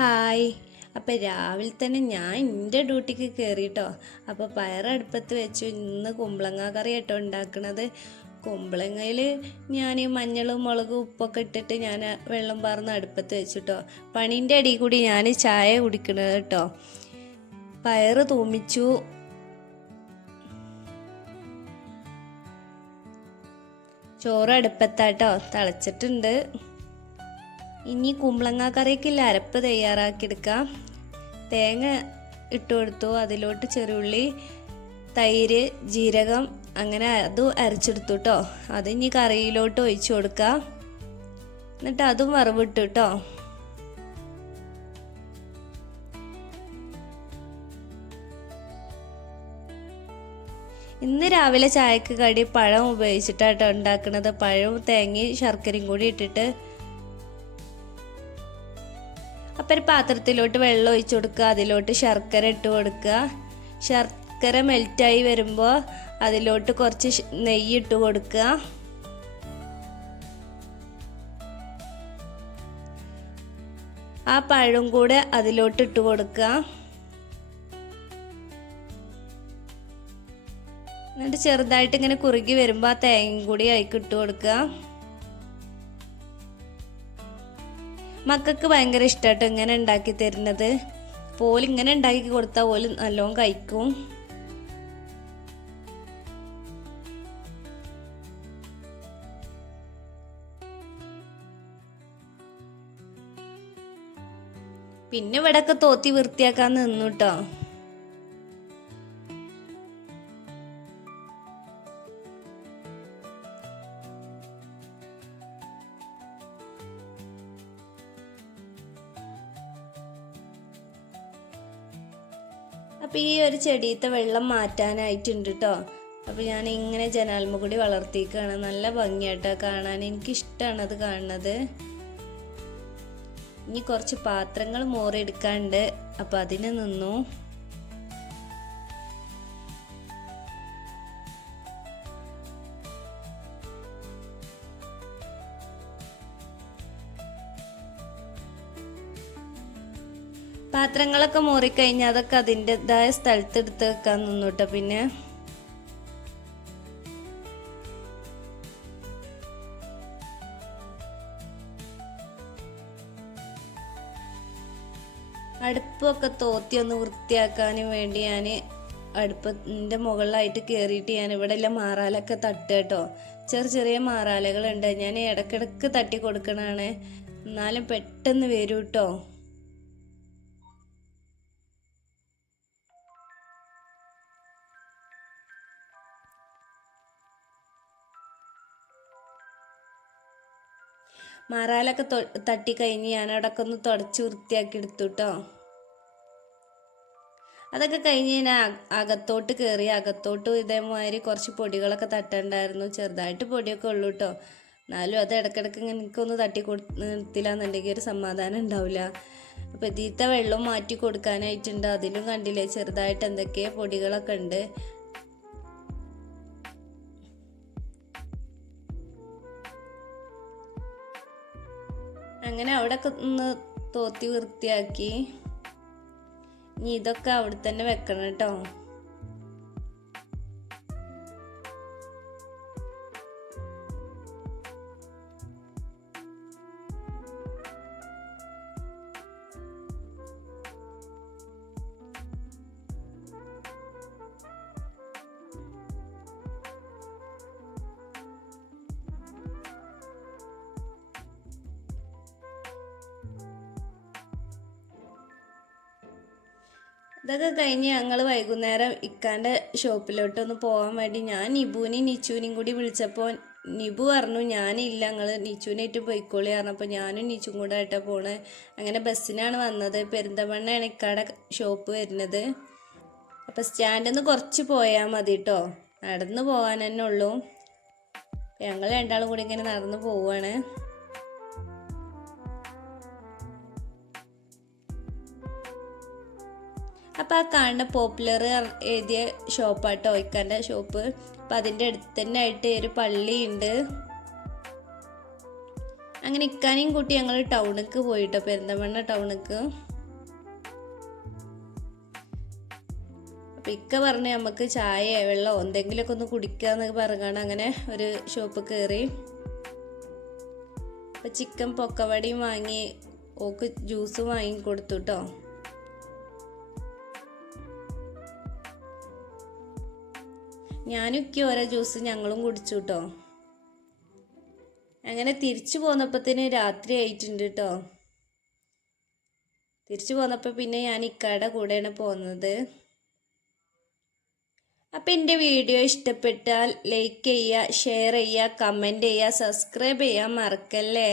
Hi. അപ്പം രാവിലെ തന്നെ ഞാൻ എൻ്റെ ഡ്യൂട്ടിക്ക് കയറിട്ടോ. അപ്പോൾ പയറടുപ്പത്ത് വെച്ചു. ഇന്ന് കുമ്പളങ്ങ കറി കേട്ടോ ഉണ്ടാക്കണത്. കുമ്പളങ്ങയിൽ ഞാൻ മഞ്ഞളും മുളകും ഉപ്പൊക്കെ ഇട്ടിട്ട് ഞാൻ വെള്ളം പാർന്ന് അടുപ്പത്ത് വെച്ചിട്ടോ. പണീൻ്റെ അടിയിൽ കൂടി ഞാൻ ചായ കുടിക്കണത് കേട്ടോ. പയറ് തൂമിച്ചു. ചോറ് അടുപ്പത്താട്ടോ, തിളച്ചിട്ടുണ്ട്. ഇനി കുമ്പളങ്ങ കറിക്കുള്ള അരപ്പ് തയ്യാറാക്കിയെടുക്കാം. തേങ്ങ ഇട്ട് കൊടുത്തു. അതിലോട്ട് ചെറുള്ളി, തൈര്, ജീരകം അങ്ങനെ അതും അരച്ചെടുത്തു കേട്ടോ. അത് ഇനി കറിയിലോട്ട് ഒഴിച്ചു കൊടുക്കാം. എന്നിട്ട് അതും വറവിട്ടു കേട്ടോ. ഇന്ന് രാവിലെ ചായക്ക് കടി പഴം ഉപയോഗിച്ചിട്ടാട്ടോ ഉണ്ടാക്കുന്നത്. പഴവും തേങ്ങയും ശർക്കരയും കൂടി ഇട്ടിട്ട് അപ്പം ഒരു പാത്രത്തിലോട്ട് വെള്ളം ഒഴിച്ചു കൊടുക്കുക. അതിലോട്ട് ശർക്കര ഇട്ട് കൊടുക്കുക. ശർക്കര മെൽറ്റായി വരുമ്പോൾ അതിലോട്ട് കുറച്ച് നെയ്യ് ഇട്ട് കൊടുക്കുക. ആ പഴം കൂടെ അതിലോട്ട് ഇട്ട് കൊടുക്കുക. എന്നിട്ട് ചെറുതായിട്ട് ഇങ്ങനെ കുറുകി വരുമ്പോൾ ആ തേങ്ങയും കൂടി അതിലേക്ക് ഇട്ട് കൊടുക്കുക. മക്കൾക്ക് ഭയങ്കര ഇഷ്ടമായിട്ട് ഇങ്ങനെ ഉണ്ടാക്കി തരുന്നത്. പോലും ഇങ്ങനെ ഉണ്ടാക്കി കൊടുത്താൽ പോലും നല്ലോണം കഴിക്കും. പിന്നെ ഇവിടെയൊക്കെ തോത്തി വൃത്തിയാക്കാൻ നിന്നു കേട്ടോ. അപ്പോൾ ഈ ഒരു ചെടിയത്തെ വെള്ളം മാറ്റാനായിട്ടുണ്ട് കേട്ടോ. അപ്പോൾ ഞാൻ ഇങ്ങനെ ജനാൽമ കൂടി വളർത്തിയേക്കാണ്. നല്ല ഭംഗിയായിട്ടോ കാണാൻ. എനിക്കിഷ്ടമാണ് അത് കാണുന്നത്. ഇനി കുറച്ച് പാത്രങ്ങൾ മോറിയെടുക്കാണ്ട്. അപ്പോൾ അതിന് നിന്നു. പാത്രങ്ങളൊക്കെ മോറിക്കഴിഞ്ഞാൽ അതൊക്കെ അതിൻ്റെതായ സ്ഥലത്ത് എടുത്ത് വെക്കാൻ നിന്നു കേട്ടോ. പിന്നെ അടുപ്പൊക്കെ തോത്തി ഒന്ന് വൃത്തിയാക്കാനും വേണ്ടി ഞാൻ അടുപ്പിൻ്റെ മുകളിലായിട്ട് കയറിയിട്ട് ഞാൻ ഇവിടെ എല്ലാം മാറാലൊക്കെ തട്ടുക കേട്ടോ. ചെറിയ മാറാലകളുണ്ട്. ഞാൻ ഇടയ്ക്കിടയ്ക്ക് തട്ടി കൊടുക്കണതാണ്. എന്നാലും പെട്ടെന്ന് വരും കേട്ടോ. മാറാലൊക്കെ തട്ടിക്കഴിഞ്ഞ് ഞാൻ അവിടെയൊക്കെ ഒന്ന് തുടച്ച് വൃത്തിയാക്കി എടുത്തു കേട്ടോ. അതൊക്കെ കഴിഞ്ഞ് ഞാൻ അകത്തോട്ട് കയറി. അകത്തോട്ട് ഇതേമാതിരി കുറച്ച് പൊടികളൊക്കെ തട്ടണ്ടായിരുന്നു. ചെറുതായിട്ട് പൊടിയൊക്കെ ഉള്ളൂ കേട്ടോ. എന്നാലും അത് ഇടയ്ക്കിടയ്ക്ക് എനിക്കൊന്ന് തട്ടി നിർത്തില്ല എന്നുണ്ടെങ്കിൽ ഒരു സമാധാനം ഉണ്ടാവില്ല. അപ്പോൾ ഇതിലത്തെ വെള്ളം മാറ്റി കൊടുക്കാനായിട്ടുണ്ട്. അതിലും കണ്ടില്ലേ ചെറുതായിട്ട് എന്തൊക്കെയോ പൊടികളൊക്കെ ഉണ്ട്. അങ്ങനെ അവിടെ ഒന്ന് തോത്തി വൃത്തിയാക്കി. ഇനി ഇതൊക്കെ അവിടെ തന്നെ വെക്കണം കേട്ടോ. ഇതൊക്കെ കഴിഞ്ഞ് ഞങ്ങൾ വൈകുന്നേരം ഇക്കാൻ്റെ ഷോപ്പിലോട്ടൊന്ന് പോകാൻ വേണ്ടി ഞാൻ നിബുവിനെയും നിച്ചുവിനെയും കൂടി വിളിച്ചപ്പോൾ നിബു പറഞ്ഞു ഞാനില്ല, ഞങ്ങൾ നിച്ചുവിനായിട്ട് പോയിക്കോളി പറഞ്ഞപ്പോൾ ഞാനും നിച്ചും കൂടെ ആയിട്ടാണ് പോണത്. അങ്ങനെ ബസ്സിനാണ് വന്നത്. പെരിന്തമണ്ണയാണ് ഇക്കാടെ ഷോപ്പ് വരുന്നത്. അപ്പോൾ സ്റ്റാൻഡിൽ നിന്ന് കുറച്ച് പോയാൽ മതി കേട്ടോ. നടന്ന് പോകാൻ തന്നെ ഉള്ളൂ. ഞങ്ങൾ രണ്ടാളും കൂടി ഇങ്ങനെ നടന്ന് പോവുകയാണ്. അപ്പോൾ ആ കാണുന്ന പോപ്പുലർ എഴുതിയ ഷോപ്പാട്ടോ ഇക്കാൻ്റെ ഷോപ്പ്. അപ്പം അതിൻ്റെ അടുത്ത് തന്നെ ആയിട്ട് ഒരു പള്ളിയുണ്ട്. അങ്ങനെ ഇക്കാനെയും കൂട്ടി ഞങ്ങൾ ടൗണിക്ക് പോയിട്ടോ, പെരിന്തൽമണ്ണ ടൗണിക്ക്. അപ്പം ഇക്ക പറഞ്ഞ് നമുക്ക് ചായ വെള്ളമോ എന്തെങ്കിലുമൊക്കെ ഒന്ന് കുടിക്കാന്നൊക്കെ പറഞ്ഞാണ് അങ്ങനെ ഒരു ഷോപ്പ് കയറി. അപ്പം ചിക്കൻ പൊക്കവടയും വാങ്ങി, ഓക്ക് ജ്യൂസ് വാങ്ങി കൊടുത്തു കേട്ടോ. ഞാനും ഇക്കി ഓരോ ജ്യൂസ് ഞങ്ങളും കുടിച്ചു കേട്ടോ. അങ്ങനെ തിരിച്ചു പോന്നപ്പത്തിന് രാത്രി ആയിട്ടുണ്ട് കേട്ടോ. തിരിച്ചു പോന്നപ്പോൾ പിന്നെ ഞാൻ ഇക്കയുടെ കൂടെയാണ് പോകുന്നത്. അപ്പം എൻ്റെ വീഡിയോ ഇഷ്ടപ്പെട്ടാൽ ലൈക്ക് ചെയ്യുക, ഷെയർ ചെയ്യുക, കമൻറ്റ് ചെയ്യുക, സബ്സ്ക്രൈബ് ചെയ്യാൻ മറക്കല്ലേ.